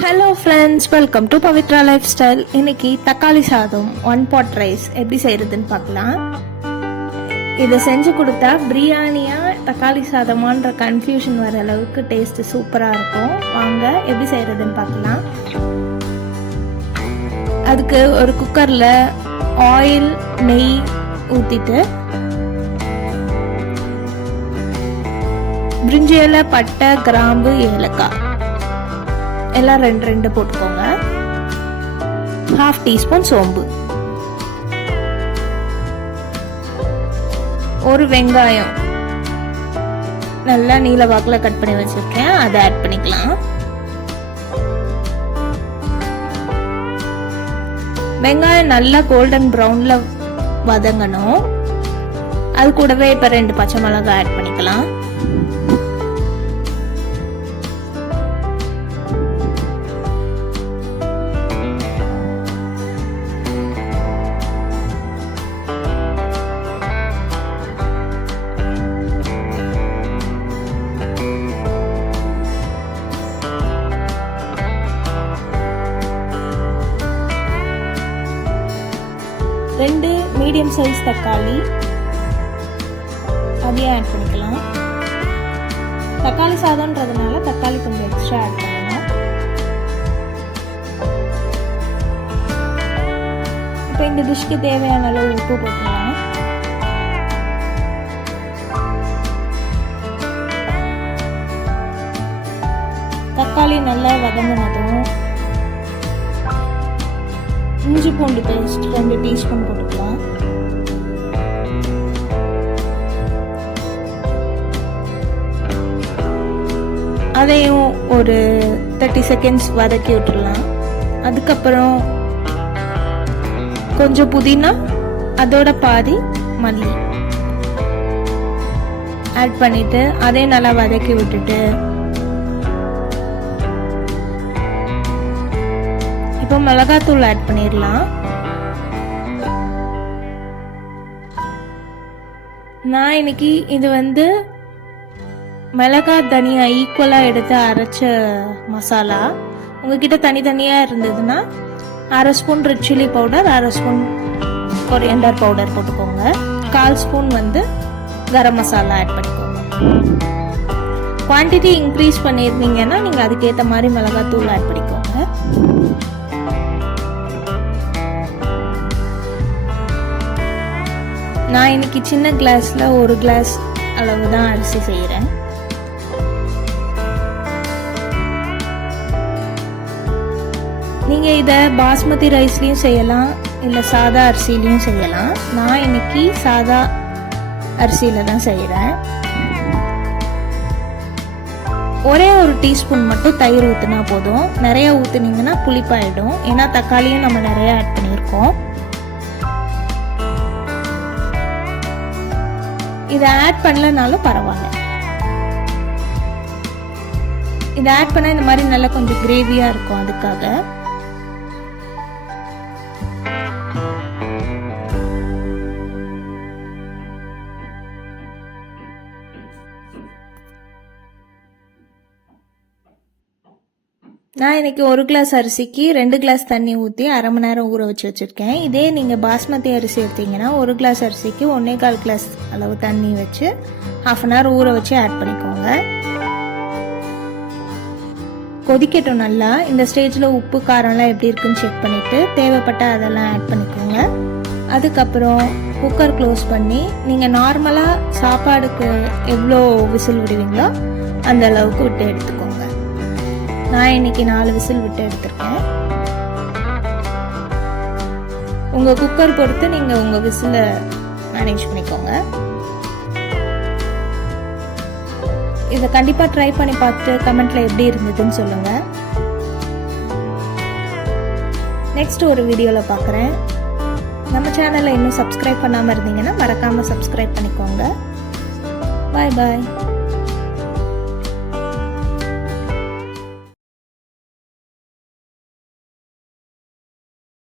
Hello friends welcome to Pavithra life style இன்னைக்கு தக்காளி சாதம் ஒன் பாட் ரைஸ் எப்படி செய்யறதுன்னு பார்க்கலாம். இதை செஞ்சு கொடுத்தா பிரியாணியா தக்காளி சாதமான்ற கன்ஃபியூஷன் வர அளவுக்கு டேஸ்ட் சூப்பராக இருக்கும். வாங்க எப்படி செய்யறதுன்னு பார்க்கலாம். அதுக்கு ஒரு குக்கரில் ஆயில் நெய் ஊற்றிட்டு பிரிஞ்சி இலை பட்டை கிராம்பு ஏலக்காய். எல்லாம் ரெண்டு ரெண்டு போட்டுக்கோங்க. ஹாஃப் டீஸ்பூன் சோம்பு. ஒரு வெங்காயம். நல்லா நீல வாக்கில் கட் பண்ணி வச்சுருக்கேன். அதை ஆட் பண்ணிக்கலாம். வெங்காயம் நல்லா கோல்டன் ப்ரௌனில் வதங்கணும். அது கூடவே இப்போ ரெண்டு பச்சை மிளகாய் ஆட் பண்ணிக்கலாம். ரெண்டு மீடியம் சைஸ் தக்காளி. அதையும் ஆட் பண்ணிக்கலாம். தக்காளி சாதம்ன்றதுனால தக்காளி கொஞ்சம் எக்ஸ்ட்ரா ஆட் பண்ணணும் இப்போ இந்த டிஷ்க்கு தேவையான அளவு உப்பு போட்டுக்கலாம். தக்காளி நல்லா வதங்கினதும் இஞ்சி பூண்டு பேஸ்ட் ரெண்டு டீஸ்பூன் போட்டுக்கலாம். அதையும் ஒரு தேர்ட்டி செகண்ட்ஸ் வதக்கி விட்டுடலாம். அதுக்கப்புறம் கொஞ்சம் புதினா அதோட பாதி மல்லி. ஆட் பண்ணிவிட்டு அதையும் நல்லா வதக்கி விட்டுட்டு இப்போ மிளகாத்தூள் ஆட் பண்ணிடலாம். நான் இன்னைக்கு இது வந்து மிளகா தனியா ஈக்குவலாக எடுத்து அரைச்ச மசாலா. உங்ககிட்ட தனித்தனியாக இருந்ததுன்னா அரை ஸ்பூன் ரெட் சில்லி பவுடர் அரை ஸ்பூன் கொரியண்டர் பவுடர் போட்டுக்கோங்க. கால் ஸ்பூன் வந்து கரம் மசாலா ஆட் பண்ணிக்கோங்க. குவான்டிட்டி இன்க்ரீஸ் பண்ணியிருந்தீங்கன்னா நீங்கள் அதுக்கேற்ற மாதிரி மிளகாத்தூள் ஆட் பண்ணிக்கோங்க. நான் இன்னைக்கு சின்ன கிளாஸில் ஒரு கிளாஸ் அளவு தான் அரிசி செய்கிறேன் நீங்கள் இதை பாஸ்மதி ரைஸ்லேயும் செய்யலாம் இல்லை சாதா அரிசிலையும் செய்யலாம். நான் இன்னைக்கு சாதா அரிசியில் தான் செய்கிறேன் ஒரே ஒரு டீஸ்பூன் மட்டும் தயிர் ஊற்றினா போதும். நிறையா ஊற்றுனீங்கன்னா புளிப்பாயிடும். ஏன்னா தக்காளியும் நம்ம நிறையா ஆட் பண்ணியிருக்கோம். இதை ஆட் பண்ணலனாலும் பரவாயில்ல. இதை ஆட் பண்ணால் இந்த மாதிரி நல்லா கொஞ்சம் கிரேவியாக இருக்கும் அதுக்காக. நான் இன்றைக்கி ஒரு கிளாஸ் அரிசிக்கு ரெண்டு கிளாஸ் தண்ணி ஊற்றி அரை மணி நேரம் ஊற வச்சு வச்சுருக்கேன். இதே நீங்கள் பாஸ்மதி அரிசி எடுத்தீங்கன்னா ஒரு கிளாஸ் அரிசிக்கு ஒன்றே கால் கிளாஸ் அளவு தண்ணி வச்சு ஹாஃப் அன் ஹவர் ஊற வச்சு ஆட் பண்ணிக்கோங்க. கொதிக்கட்டும் நல்லா. இந்த ஸ்டேஜில் உப்பு காரம்லாம் எப்படி இருக்குன்னு செக் பண்ணிவிட்டு தேவைப்பட்ட அதெல்லாம் ஆட் பண்ணிக்கோங்க. அதுக்கப்புறம் குக்கர் க்ளோஸ் பண்ணி நீங்கள் நார்மலாக சாப்பாடுக்கு எவ்வளோ விசில் விடுவீங்களோ அந்த அளவுக்கு விட்டு எடுத்துக்கோங்க. நான் இன்னைக்கு நாலு விசில் விட்டு எடுத்திருக்கேன். உங்கள் குக்கர் பொறுத்து நீங்கள் உங்கள் விசிலை மேனேஜ் பண்ணிக்கோங்க. இதை கண்டிப்பாக ட்ரை பண்ணி பார்த்துட்டு கமெண்ட்ல எப்படி இருந்ததுன்னு சொல்லுங்கள் நெக்ஸ்ட் ஒரு வீடியோவில் பார்க்குறேன். நம்ம சேனலை இன்னும் சப்ஸ்கிரைப் பண்ணாமல் இருந்தீங்கன்னா மறக்காமல் சப்ஸ்கிரைப் பண்ணிக்கோங்க. பாய் பாய்